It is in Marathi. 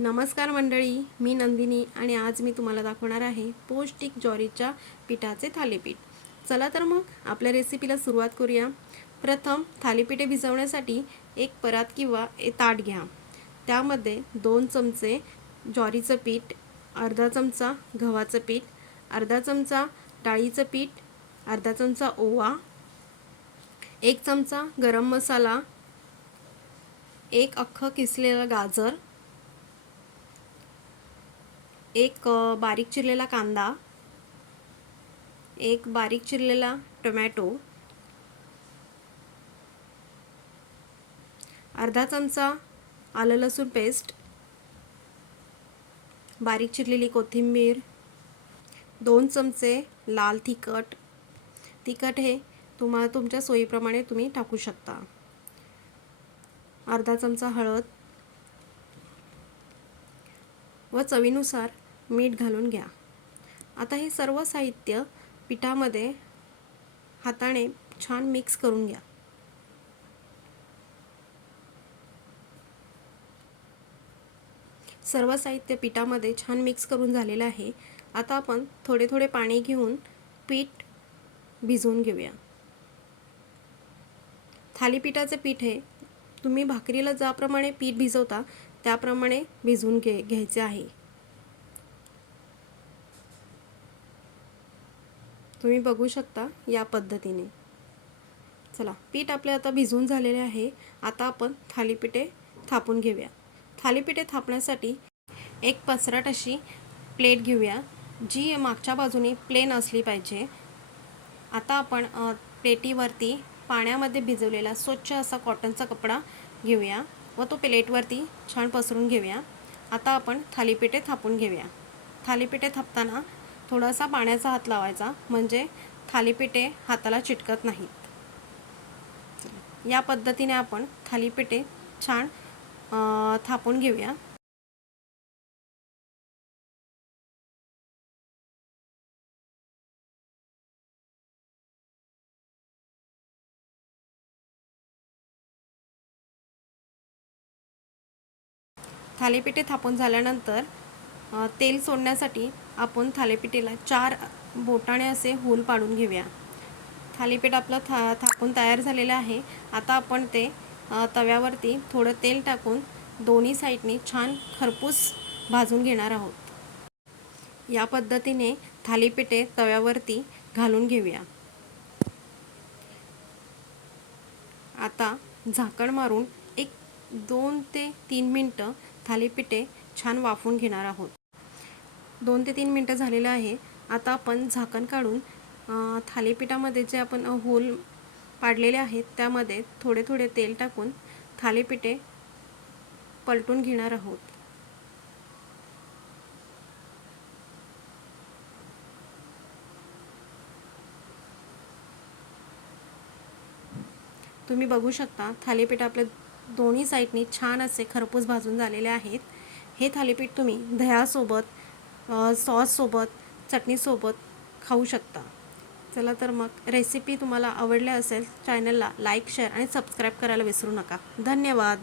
नमस्कार मंडळी मी नंदिनी आणि आज मी तुम्हाला दाखवणार आहे पौष्टिक ज्वारीच्या पिठाचे थालीपीठ. चला तर मग आपल्या रेसिपीला सुरुवात करूया. प्रथम थालीपीठे भिजवण्यासाठी एक परात किंवा ताट घ्या. त्यामध्ये दोन चमचे ज्वारीचं पीठ अर्धा चमचा गव्हाचं पीठ अर्धा चमचा डाळीचं पीठ अर्धा चमचा ओवा एक चमचा गरम मसाला एक अख्खं किसलेलं गाजर एक बारीक चिरलेला कांदा एक बारीक चिरलेला टोमॅटो अर्धा चमचा आलं लसूण पेस्ट बारीक चिरलेली कोथिंबीर दोन चमचे लाल तिखट. तिखट हे तुम्हा तुमच्या सोयीप्रमाणे तुम्ही टाकू शकता. अर्धा चमचा हळद. व चवीनुसार मीठ घालून घ्या. आता हे सर्व साहित्य पिठामध्ये हाताने छान मिक्स करून घ्या. सर्व साहित्य पिठामध्ये छान मिक्स करून झालेलं आहे. आता आपण थोडे थोडे पाणी घेऊन पीठ भिजवून घेऊया. थालीपीठाचे पीठ हे तुम्ही भाकरीला ज्याप्रमाणे पीठ भिजवता त्याप्रमाणे भिजवून घे घ्यायचे आहे. तुम्ही बघू शकता या पद्धतीने. चला पीठ आपले आता भिजून झालेले आहे. आता आपण थालीपीठे थापून घेऊया. थालीपीठे थापण्यासाठी एक पसरट अशी प्लेट घेऊया जी मागच्या बाजूने प्लेन असली पाहिजे. आता आपण प्लेटीवरती पाण्यामध्ये भिजवलेला स्वच्छ असा कॉटनचा कपडा घेऊया व तो प्लेटवरती छान पसरून घेऊया. आता आपण थालीपीठे थापून घेऊया. थालीपीठे थापताना थोडासा पाण्याचा हात लावायचा म्हणजे थालीपीठे हाताला चिटकत नाहीत. या पद्धतीने आपण थालीपीठे छान थापून घेऊया. थालीपीठे थापून झाल्यानंतर तेल सोडण्यासाठी आपण थालीपीठेला चार बोटाने असे होल पाडून घेऊया. थालीपीठ आपलं था थापून तयार झालेलं आहे. आता आपण ते तव्यावरती थोडं तेल टाकून दोन्ही साईडने छान खरपूस भाजून घेणार आहोत. या पद्धतीने थालीपीठे तव्यावरती घालून घेऊया. आता झाकण मारून एक दोन ते तीन मिनटं थालीपीठे छान वाफून घेणार आहोत. दोन ते तीन मिनटं झालेलं आहे. आता आपण झाकण काढून थालीपीठामध्ये जे आपण होल पाडलेले आहेत त्यामध्ये थोडे थोडे तेल टाकून थालीपीठे पलटून घेणार आहोत. तुम्ही बघू शकता थालीपीठ आपल्या दोन्ही साईडनी छान असे खरपूस भाजून झालेले आहेत. हे थालीपीठ तुम्ही दह्यासोबत सॉससोबत चटणीसोबत खाऊ शकता. चला तर मग रेसिपी तुम्हाला आवडल्या असेल चॅनलला लाईक शेअर आणि सबस्क्राईब करायला विसरू नका. धन्यवाद.